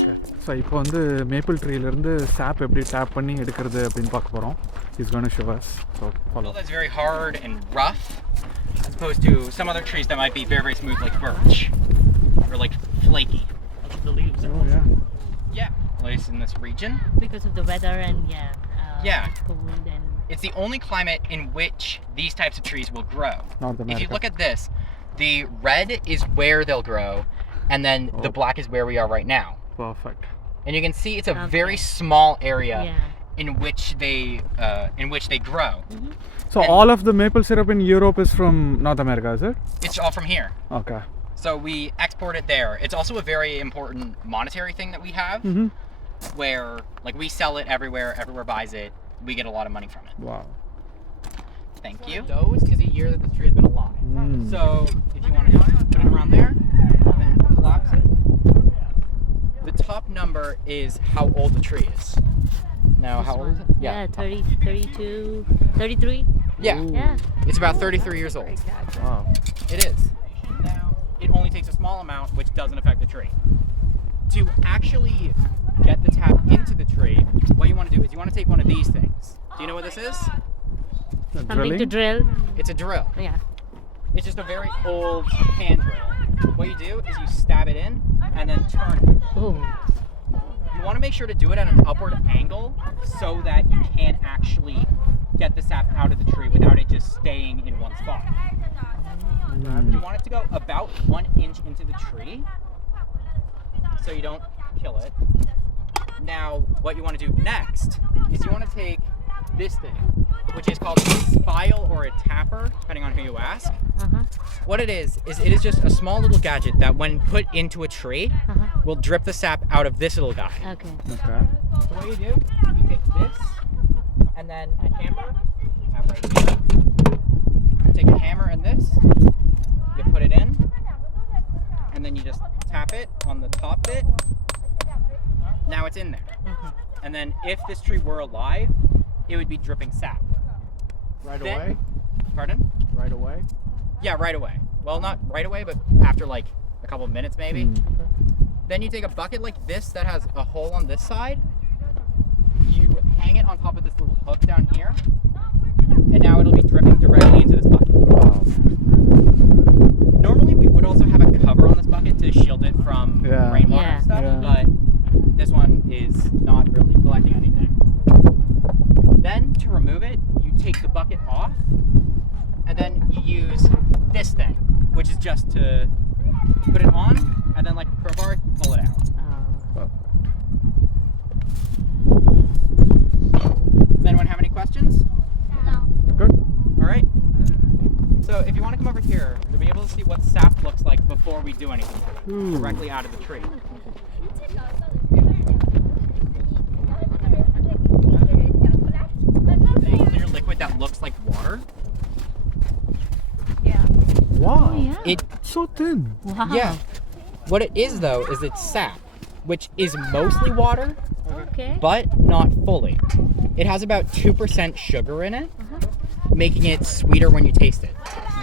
Okay. So இப்போ வந்து maple ட்ரீலேருந்து சாப் எப்படி டேப் பண்ணி எடுக்கிறது அப்படின்னு பார்க்க போகிறோம். He's going to show us. So follow. Well, that's very hard and rough, as opposed to some other trees that might be very, very smooth, like birch, or like flaky. Look at the leaves. Oh yeah. Yeah, at least in this region. Because of the weather and Yeah. it's cold and. It's the only climate in which these types of trees will grow. North America. If you look at this, the red is where they'll grow, and then the black is where we are right now. Perfect. And you can see it's a very small area Yeah. in which they grow. Mm-hmm. So all of the maple syrup in Europe is from North America, is it? It's all from here. Okay. So we export it there. It's also a very important monetary thing that we have, Mm-hmm. where like we sell it everywhere buys it. We get a lot of money from it. Wow. Thank you. Those is a year that this tree has been alive. Mm. So if you want to put it around there, then collapse it. The top number is how old the tree is. Now, how old is it? Yeah, 30, 32, 33. Yeah. Ooh. Yeah. It's about 33 years old. Wow. It is. Now, it only takes a small amount, which doesn't affect the tree. To actually get the tap into the tree, what you want to do is you want to take one of these things. Do you know what this is? Something to drill. It's a drill. Yeah. It's just a very old hand drill. What you do is you stab it in and then turn it. Oh. You want to make sure to do it at an upward angle so that you can actually get the sap out of the tree without it just staying in one spot. You want it to go about 1 inch into the tree so you don't kill it. Now, what you want to do next is you want to take this thing, which is called a spile or a tapper, depending on who you ask. Uh-huh. What it is just a small little gadget that when put into a tree will drip the sap out of this little guy. Okay. Okay. So what you do, you take this and then a hammer, you have right here. You take a hammer and this, you put it in, and then you just tap it on the top bit. Now it's in there. And then if this tree were alive, it would be dripping sap. Right Then- away? Pardon? Right away? Yeah, right away. Well, not right away, but after like a couple of minutes maybe. Then you take a bucket like this that has a hole on this side. You hang it on top of this little hook down here. And now it'll be dripping directly into this bucket. Wow. Normally we would also have a cover on this bucket to shield it from Yeah. rainwater Yeah. and stuff, Yeah. but this one is not really collecting anything. Then to remove it, you take the bucket off, and then you use this thing, which is just to put it on, and then like a crowbar, you pull it out. Does anyone have any questions? Good. All right. So if you want to come over here, you'll be able to see what sap looks like before we do anything to it, Ooh. directly out of the tree. A clear liquid that looks like water. Wow. Oh, yeah. It So thin. Wow. Yeah. What it is though is it's sap, which is mostly water, Okay. but not fully. It has about 2% sugar in it, making it sweeter when you taste it.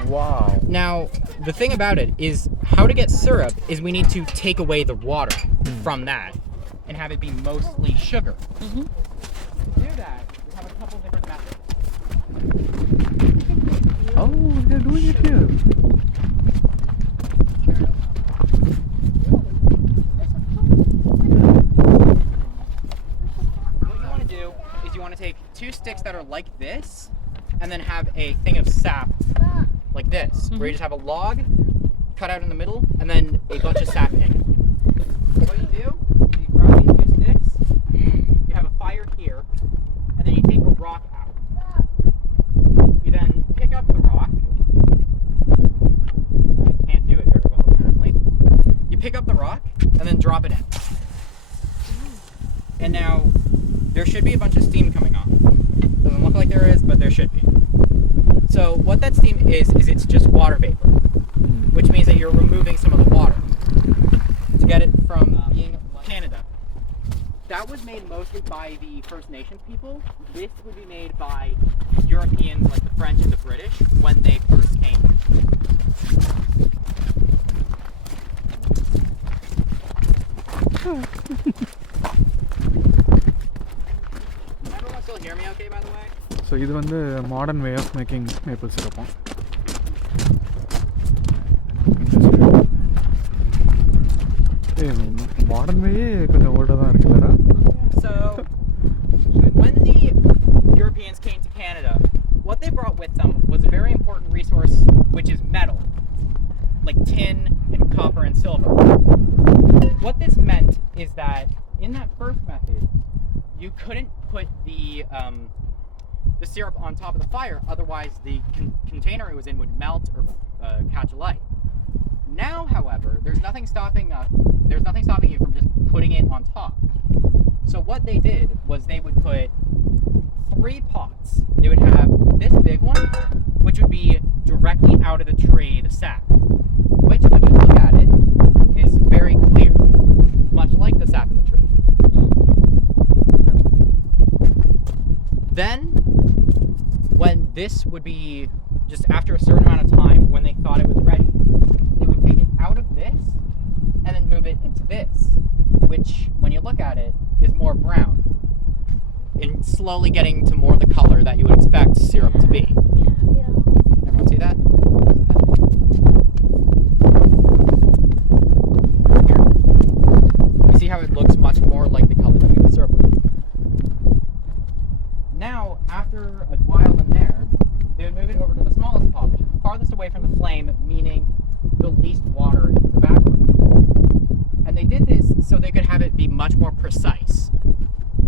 Wow. Now, the thing about it is how to get syrup is we need to take away the water from that and have it be mostly sugar. Mhm. To do that, we have a couple different methods. Oh, they're doing it here. What you want to do is you want to take 2 sticks that are like this and then have a thing of sap like this, where you just have a log cut out in the middle and then a bunch of sap in it. What you do is you grab these 2 sticks, you have a fire here, and then you take a rock out. You then pick up the rock. I can't do it very well apparently. You pick up the rock and then drop it in. And now there should be a bunch of steam coming off. Doesn't look like there is, but there should be. So what that steam is it's just water vapor, which means that you're removing some of the water to get it from being Canada. That was made mostly by the First Nations people. This would be made by Europeans like the French and the British when they first came. Everyone still hear me okay, by the way? So இது வந்து modern way of making maple சிரப்பம். Modern வேயே கொஞ்சம் ஓல்டாக தான் இருக்குல்லடா. So, when the Europeans came to Canada, what they brought with them was a very important resource, which is metal, like tin and copper and silver. What this meant is that in that first method, you couldn't put the syrup on top of the fire, otherwise the container it was in would melt or catch alight. Now, however, there's nothing stopping you from just putting it on top. So what they did was they would put 3 pots. They would have this big one, which would be directly out of the tree, the sap, which, when you look at it, is very clear, much like the sap in the tree. Then, when this would be, just after a certain amount of time, when they thought it was ready, they would take it out of this and then move it into this, which, when you look at it, is more brown, and slowly getting to more the color that you would expect syrup to be. Everyone see that? Here. You see how it looks much more like the color that the syrup would be. Now, after a while in there, they would move it over to the smallest pot, which is farthest away from the flame, meaning the least water is evaporating. And they did this so they could have it be much more precise.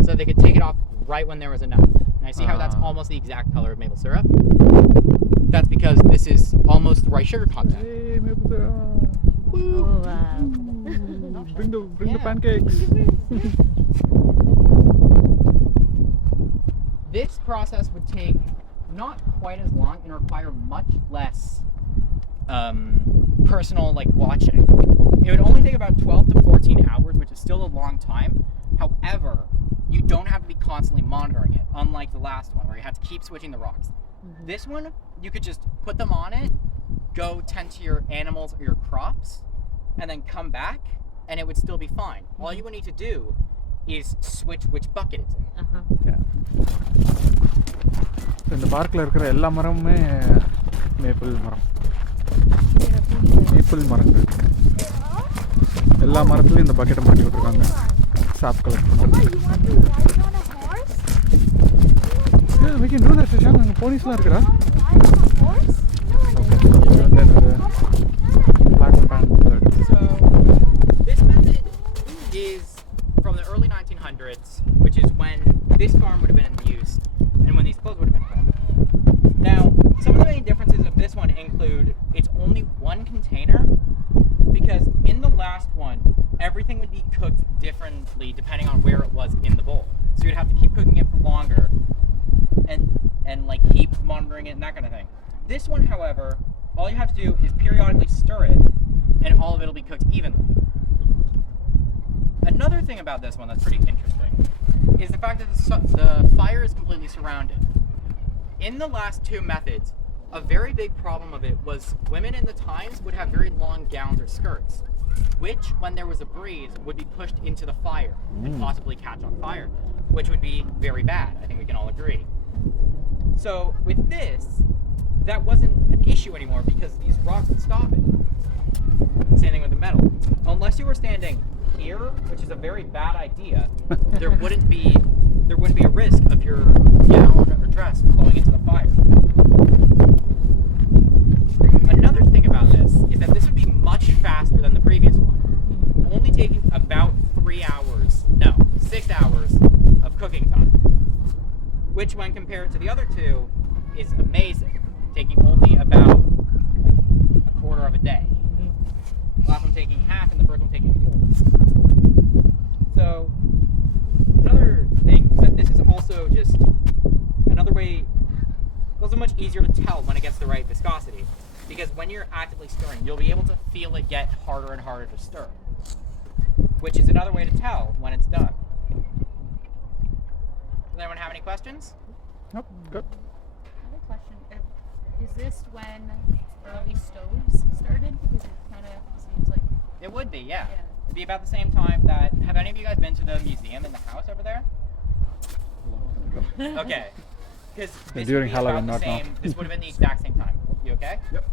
So they could take it off right when there was enough. And I see how that's almost the exact color of maple syrup. That's because this is almost the right sugar content. Hey, maple syrup. Oh, wow. Bring the pancakes. This process would take not quite as long and require much less personal watching. It would only take about 12 to 14 hours, which is still a long time. However, you don't have to be constantly monitoring it, unlike the last one where you had to keep switching the rocks. This one, you could just put them on it, go tend to your animals or your crops, and then come back, and it would still be fine. All you would need to do is switch which bucket it's in. இந்த பார்க்கில் இருக்கிற எல்லா மரமுமே maple மரங்கள். எல்லா மரத்துலையும் இந்த பக்கெட்டை மாட்டி விட்டுருக்காங்க சாப் கலெக்ட் பண்ணுறது. We can do that, Shashank. அங்கே போலீஸ்லாம் இருக்குடா. So, this method is from the early 1900s, which is when this farm would have been in use and when these clothes would have been farmed. Now, some of the main differences of this one include it's only one container, because in the last one, everything would be cooked differently depending on where it was in the bowl. So you'd have to keep cooking it for longer and keep monitoring it and that kind of thing. This one, however, all you have to do is periodically stir it and all of it will be cooked evenly. Another thing about this one that's pretty interesting is the fact that the fire is completely surrounded. In the last 2 methods, a very big problem of it was women in the times would have very long gowns or skirts, which, when there was a breeze, would be pushed into the fire and possibly catch on fire, which would be very bad. I think we can all agree. So with this, that wasn't an issue anymore because these rocks would stop it. Same thing with the metal. Unless you were standing here, which is a very bad idea, there wouldn't be a risk of your gown or dress blowing into the fire. Another thing about this is that this would be much faster than the previous one, only taking about 6 hours of cooking time, which when compared to the other 2 is amazing, taking only about a quarter of a day. The last one taking half and the first one taking 4. So another thing is that this is also just another way. It's also much easier to tell when it gets the right viscosity, because when you're actively stirring, you'll be able to feel it get harder and harder to stir, which is another way to tell when it's done. Does anyone have any questions? Nope, good. I have a question. Is this when early stoves started? Because it kind of seems like... It would be, yeah. It'd be about the same time that guys been to the museum in the house over there? Okay. Because During Halloween, not now. This would have been the exact same time. You okay? Yep.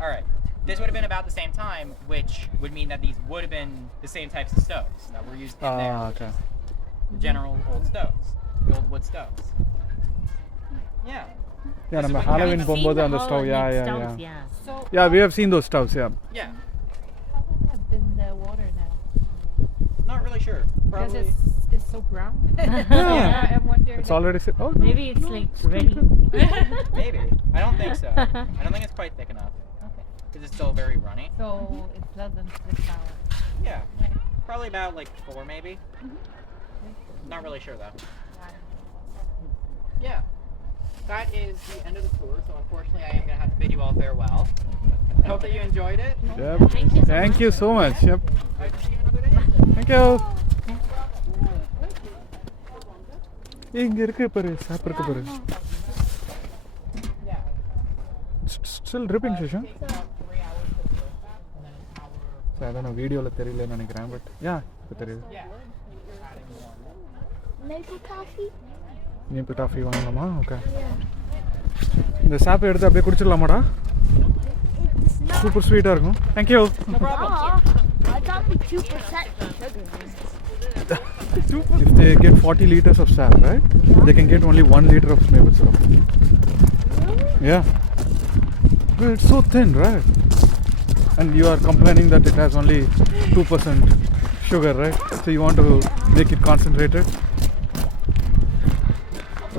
All right. This would have been about the same time, which would mean that these would have been the same types of stoves that were used in there. Okay. The general old stoves, the old wood stoves. Yeah. Yeah, This is நம்ம what you Halloween have போகும்போது Seen அந்த the stove, yeah, Halloween yeah, stoves, yeah. yeah. So Yeah, we have seen those stoves, yeah. Yeah. how long have been the water now? Not really sure. Because Probably. it's so brown. Yeah. I wonder. It's already said. Oh, Maybe it's like ready. Maybe. I don't think so. I don't think it's quite thick enough Okay. because it's still very runny. So it's less than 6 hours. Yeah. Probably about like 4 maybe. Not really sure though. Yeah. That is the end of the tour, so unfortunately I am going to have to bid you all farewell. I hope that you enjoyed it. Yep. Thank you so much. Thank you so much. Yep. I'll see you another day. Thank you. இங்க இருக்கு பாரு சாப் இருக்கு பாரு Yeah. Still dripping Shashank. It takes about 3 hours for the first step, and then an hour. So I don't know வீடியோல தெரியலன்னு நினைக்கிறேன் but yeah இப்போ தெரியுது Yeah. Adding more. Maple coffee? நீ டாஃபி வாங்கலாமா ஓகே இந்த சாப்பை எடுத்து அப்படியே குடிச்சிடலாமாடா சூப்பர் ஸ்வீட்டாக இருக்கும் thank you No problem. Oh, I got me 2% sugar. If they get 40 liters of sap, right? They can get only 1 liter of maple syrup. Yeah. But it's so thin, right? And you are complaining that it has only 2% sugar, right? So you want to make it concentrated.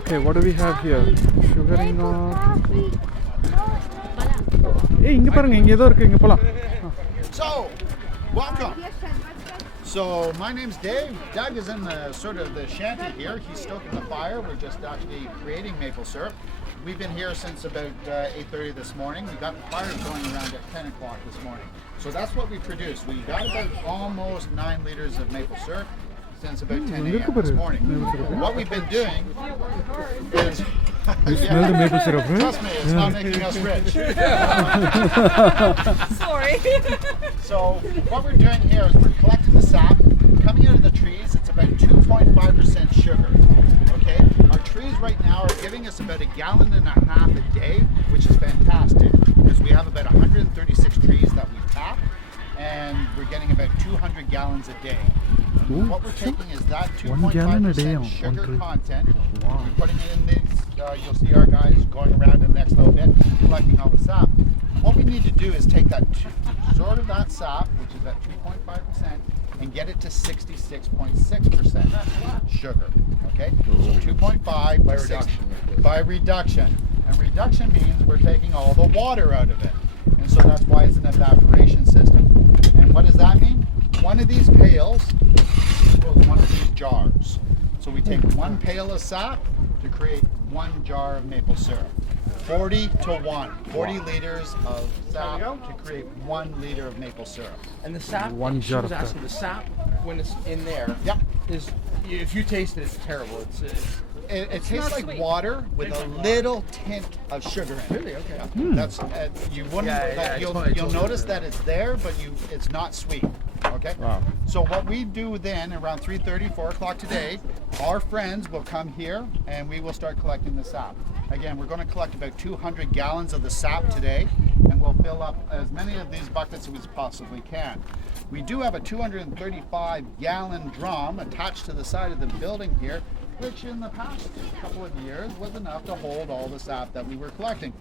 Okay, what do we have here? Sugaring Maple or... coffee. Hey, இங்க பாருங்க இங்க ஏதோ இருக்கு இங்க போலாம். So, welcome. So, my name's Dave. Doug is in the sort of the shanty here. He's stoking the fire. We're just actually creating maple syrup. We've been here since about 8:30 this morning. We got the fire going around at 10 o'clock this morning. So that's what we produced. We got about almost 9 liters of maple syrup since about 10 a.m. this morning. What we've been doing is... You smell the maple syrup, right? Trust me, it's not making us rich. Sorry. So what we're doing here is we're collecting the sap. Coming out of the trees, it's about 2.5% sugar. Okay? Our trees right now are giving us about 1.5 gallons a day, which is fantastic because we have about 136 trees that we tap and we're getting about 200 gallons a day. Ooh, What we're taking is that 1 gallon a day 2.5% on sugar tree. content. Wow. We're putting it in these, you'll see our guys going around in the next little bit, collecting all the sap. What we need to do is take that, sort of that sap, which is at 2.5%, and get it to 66.6% sugar. Okay? So 2.5 by reduction. By reduction. And reduction means we're taking all the water out of it. And so that's why it's an evaporation system. And what does that mean? One of these pails equals one of these jars. So we take 1 pail of sap to create 1 jar of maple syrup. 40 to 1. 40 liters of sap to create 1 liter of maple syrup. And the sap, One she jar was of asking, the sap, when it's in there, Yep. is, if you taste it, it's terrible. It tastes like water with a little tint of sugar in it. Really? Okay. Yeah. That's you wouldn't. Yeah, yeah, you'll totally, you'll totally. notice that it's there, but it's not sweet. Okay. Wow. So what we do then around 3:30, 4 o'clock today, our friends will come here and we will start collecting the sap. Again, we're going to collect about 200 gallons of the sap today, and we'll fill up as many of these buckets as we possibly can. We do have a 235-gallon drum attached to the side of the building here, which in the past couple of years was enough to hold all the sap that we were collecting.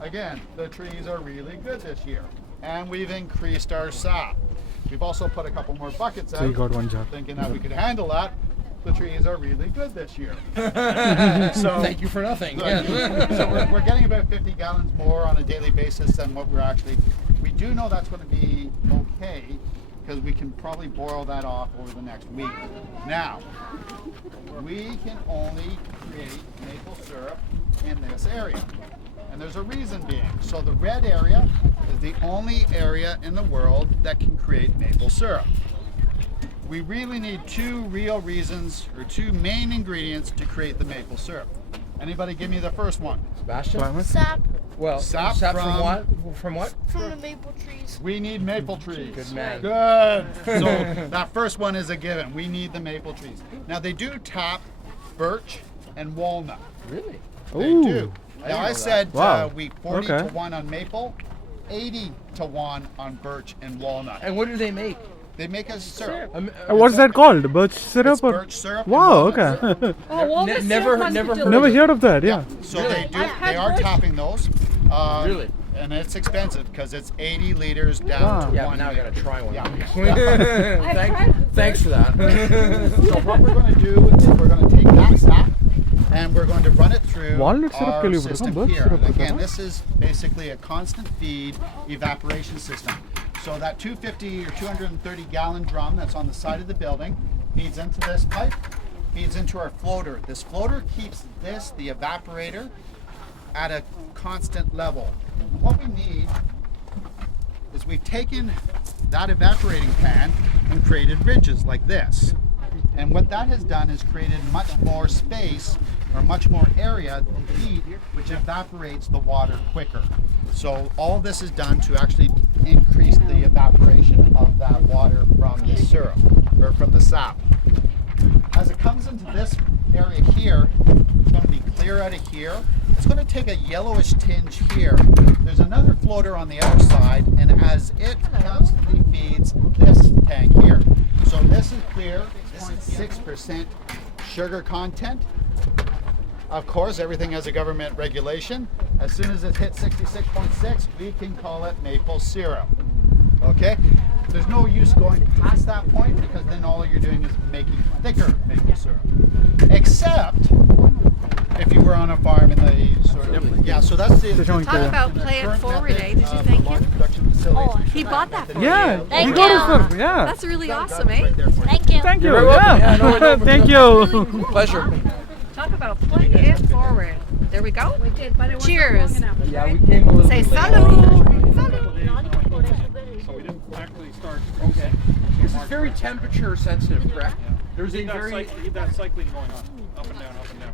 Again, the trees are really good this year, and we've increased our sap. We've also put a couple more buckets out, So you got 1 jar. thinking that we could handle that. The trees are really good this year. So Thank you for nothing. Good. So we're getting about 50 gallons more on a daily basis than what we're actually. We do know that's going to be okay because we can probably boil that off over the next week. Now, we can only create maple syrup in this area. And there's a reason being. So the red area is the only area in the world that can create maple syrup. We really need 2 real reasons or 2 main ingredients to create the maple syrup. Anybody give me the first one? Sebastian? Climate? Sap. Well, Sap sap from- from what? From what? From the maple trees. We need maple trees. Good man. Good. So that first one is a given. We need the maple trees. Now they do tap birch and walnut. Really? They Ooh. do. Now I said Wow. we 40 Okay. to 1 on maple, 80 to 1 on birch and walnut. And what do they make? They make a syrup. What's that called? Birch syrup? It's or? birch syrup. and Wow, walnut okay. syrup. Oh, well, this never syrup must be heard delicious. Never heard of that, yeah. So Really? they do. I've had They are birch. tapping those. Really? And it's expensive because it's 80 liters down Wow. to Yeah, but 1 now I liter. gotta try one. Yeah. Thanks for that. So what we're going to do is we're going to take that sap and we're going to run it through Walnut syrup our के लिए बोलता system हूँ, birch here. syrup And होता है again, ना? this is basically a constant feed evaporation system. So that 250 or 230 gallon drum that's on the side of the building feeds into this pipe, feeds into our floater. This floater keeps this, the evaporator, at a constant level. What we need is we've taken that evaporating pan and created ridges like this. And what that has done is created much more space or much more area of heat, which evaporates the water quicker. So all this is done to actually increase the evaporation of that water from the syrup or from the sap. As it comes into this area here, it's going to be clear out of here. It's going to take a yellowish tinge here. There's another floater on the other side, and as it constantly feeds this tank here. So this is clear, 0.6% sugar content. Of course, everything has a government regulation. As soon as it hits 66.6, we can call it maple syrup. Okay? There's no use going past that point because then all you're doing is making thicker maple syrup. Except if you were on a farm in the sort of so that's the Talk About Play It Forward, eh? Did you thank him? Oh, He bought that for you. Yeah, Thank you got you. it, sir. Yeah. That's really awesome, eh? Thank you. Thank you. You're very welcome. Yeah. Yeah, no, Thank you. Pleasure. Talk about Play It Forward. There we go. We did, but it wasn't Cheers. long enough. Yeah, we came a little Say bit late. salud. Salud. So we didn't actually start. Okay. This is very temperature sensitive, correct? There's a Keep that, very keep that cycling going on, up and down, up and down.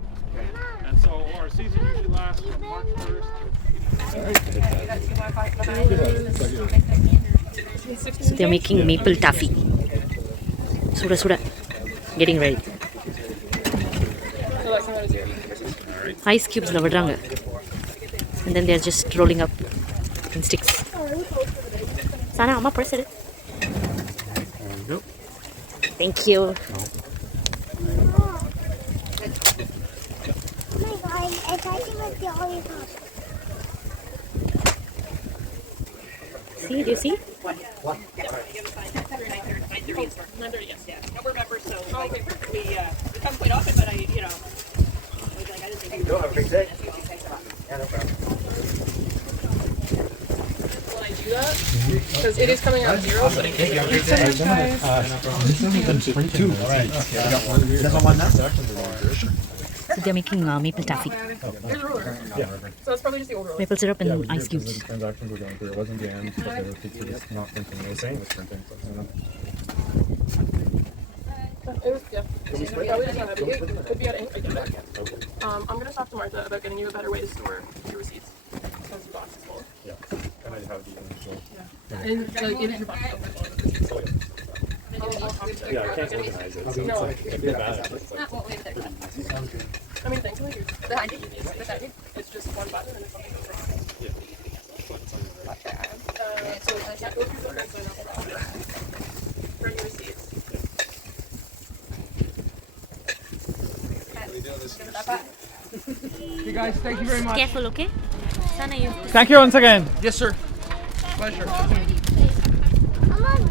And so our season usually lasts from March 1st. So they're making maple taffy. Suda suda. Getting ready. Ice cubes la vidranga. And then they're just rolling up in sticks. Sana, amma press it. Thank you. See, do you see? Because it is coming out zero, but it So they're making maple taffy. So it's probably just the overall. Maple syrup and ice cubes. Transactions were going through. It wasn't the end, but they were just not printing. They were saying it was printing. So, you know. It was, yeah. It probably doesn't have it could be at any I'm going to talk to Martha about getting you a better way to store your receipts. Because your box is full. Yeah. And I have the initial. And like, it is your box. Oh, yeah. Yeah, I can't organize it. So it's like a bit bad. It's like, I mean, thankfully, it's just one button and it's something that's wrong. yeah. So yeah, go through the rest of it. Bring your receipts. Hey guys, thank you very much. Careful, okay? Sana, you. Thank you once again. Yes, sir. Pleasure.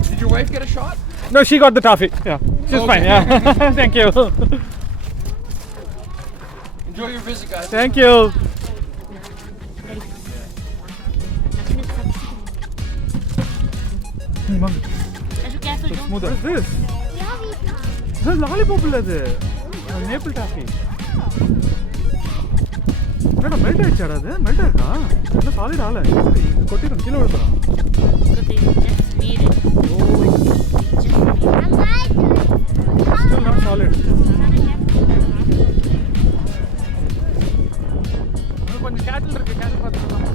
Did your wife get a shot? No, she got the toffee. Yeah, she's fine. Yeah. Thank you. Enjoy your visit, guys. Thank you. What is this? This is lollipop. Maple taffy. Melt ஆயிடுச்சா அது melt ஆயிருக்கா என்ன solid ஆல கொட்டிடும் கீழே விழுந்துடும் Still not solid. கொஞ்சம் கேட்டில் இருக்கு கேட்டில் பார்த்துக்கலாம்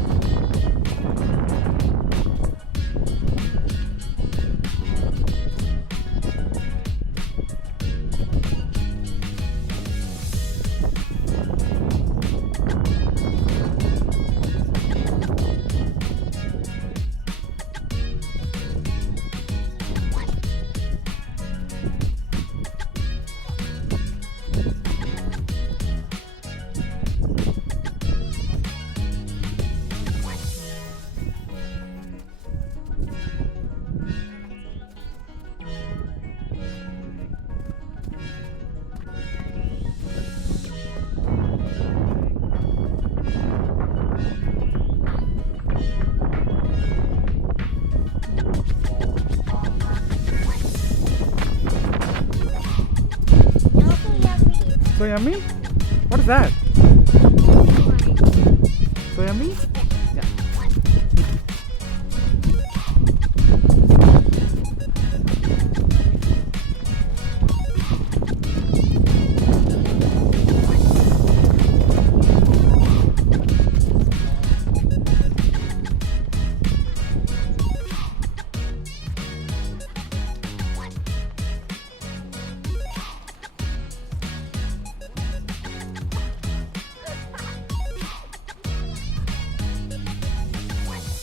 So yummy? What is that? So yummy? Yeah.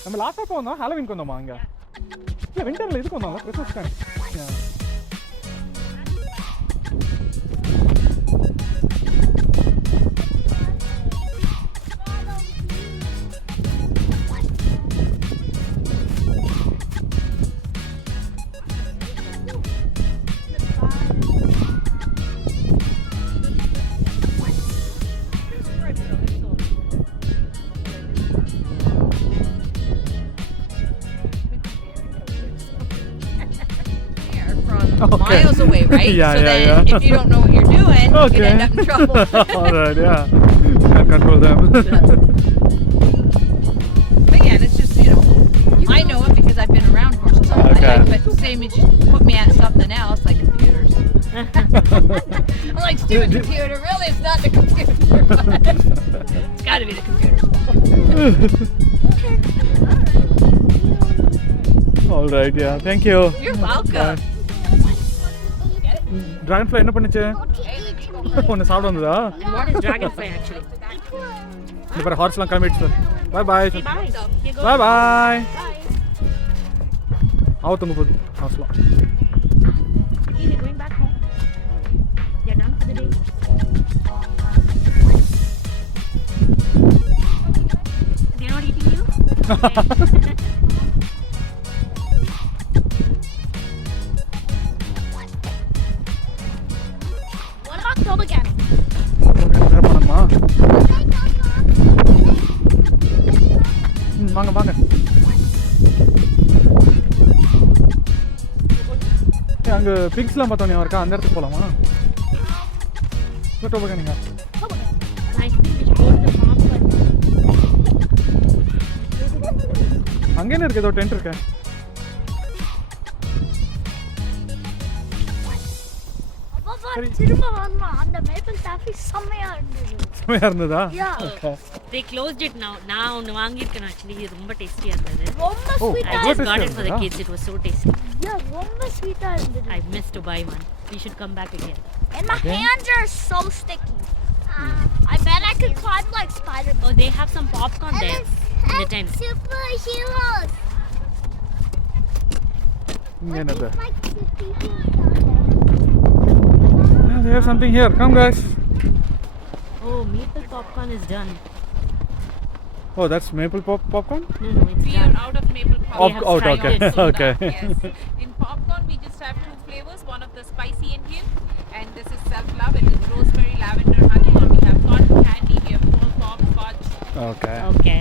நம்ம லாஸ்ட்டாக போனோம் ஹாலோவின்க்கு வந்தோமா அங்கே இல்லை விண்டரில் இதுக்கு வந்தோம் Christmas time miles away, right? Yeah, so yeah, then yeah. if you don't know what you're doing, you Okay. can end up in trouble. Alright, yeah. Can't control them. But again, it's just, I know it because I've been around horses all my Okay. life. But same as you put me at something else, like computers. I'm like, stupid computer. Really, it's not the computer. It's got to be the computer. Alright, yeah. Thank you. You're welcome. Dragonfly என்ன பண்ணுச்சு ஒன்று சாப்பிட வந்ததா What is dragonfly actually? இந்த பாரு ஹார்ஸ்லாம் கிளம்பிடுச்சு பாய் பாய் Bye. Here goes. பாய் பாய் ஆவத்தங்க போகுது ஹார்ஸ்லாம் Hey, they're going back home. They're done for the day. They're not eating you? Okay. What about toboggan? வேற பண்ணணுமா வாங்க வாங்க அங்கே பிக்ஸ்லாம் பார்த்தோன்னே இருக்கா அந்த இடத்துக்கு போகலாமா டோபகனிங்க I think we should go to the farm first. அங்கே என்ன இருக்கு ஏதோ டென்ட் இருக்கு சரி திரும்ப வரணும் அந்த மேப்பிள் டாஃபி செம்மையா இருந்தது செமையாக இருந்ததா Yeah. Okay They closed it now. நான் ஒன்று வாங்கியிருக்கேன் actually. இது ரொம்ப டேஸ்டியாக இருந்தது. ரொம்ப Oh, ஸ்வீட்டா I What just is got it? it for the Yeah. kids. It was so tasty. ரொம்ப ஸ்வீட்டா இருந்தது I missed to buy one. We should come back again. and my hands are so sticky I bet I could climb like Spider-Man. Oh, they have some popcorn there in the tent. Superheroes. இங்கே என்னது Like superheroes. Yeah, they have something here. Come guys. Oh, maple popcorn is done. Oh, that's maple popcorn? No, no, it's We done. are out of maple They popcorn. have Out, fried okay. it. Okay. Yes. In popcorn, we just have two flavors. One of the spicy Indian, and this is self-love. It is rosemary, lavender, honey. And we have cotton candy. We have cold pop, scotch. Okay. Okay.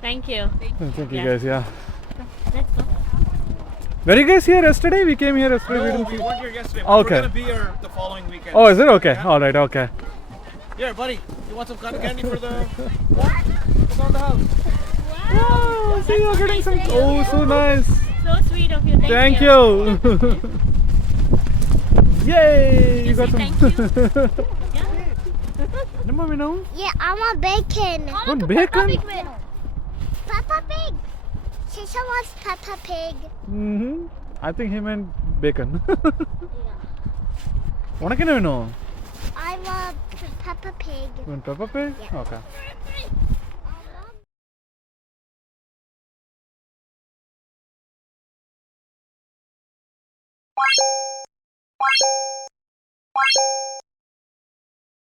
Thank you. Thank you Yeah. guys, yeah. Let's go. Were you guys here yesterday? We came here yesterday. We No, didn't we see. weren't here yesterday. Okay. We're gonna be here the following weekend. Oh, is it? Okay. Alright, okay. Here, buddy. You want some cotton candy for the? It's on the house. Wow, see you're getting some. Oh, so nice. So sweet of you. Thank you. Yay! You got say some. thank No, mommy, no. Yeah, I want bacon. Want bacon? Peppa Pig. Shisha wants Peppa Pig. Mm-hmm. I think he meant bacon. உனக்கு என்ன வேணும்? I want Peppa Pig. You want Peppa Pig? Yeah. Okay.